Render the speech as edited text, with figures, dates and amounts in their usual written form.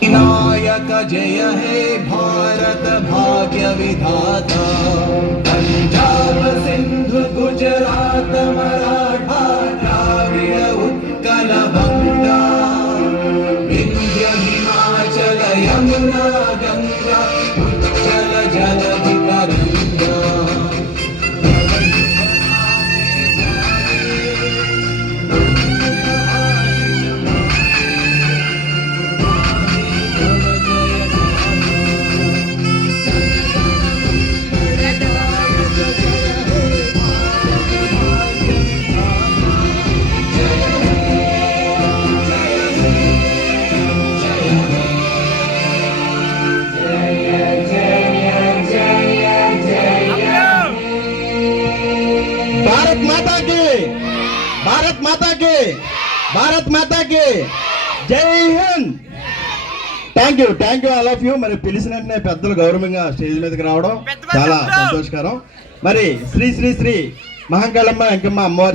विनायक जय हे भारत भाग्य विधाता। पंजाब सिंधु गुजरात मराठा द्राविड़ उत्कल बंगा विंध्य हिमाचल यमुना गंगा उच्चल जलधि तरंगा। భారత్ మాతాకి భారత్ మాతాకి జై Hind. Thank you all of you. మరి పిలిచిన వెంటనే పెద్దలు గౌరవంగా స్టేజ్ మీదకి రావడం చాలా సంతోషకరం. మరి శ్రీ శ్రీ శ్రీ మహంకాళమ్మ వెంకమ్మ అమ్మవారి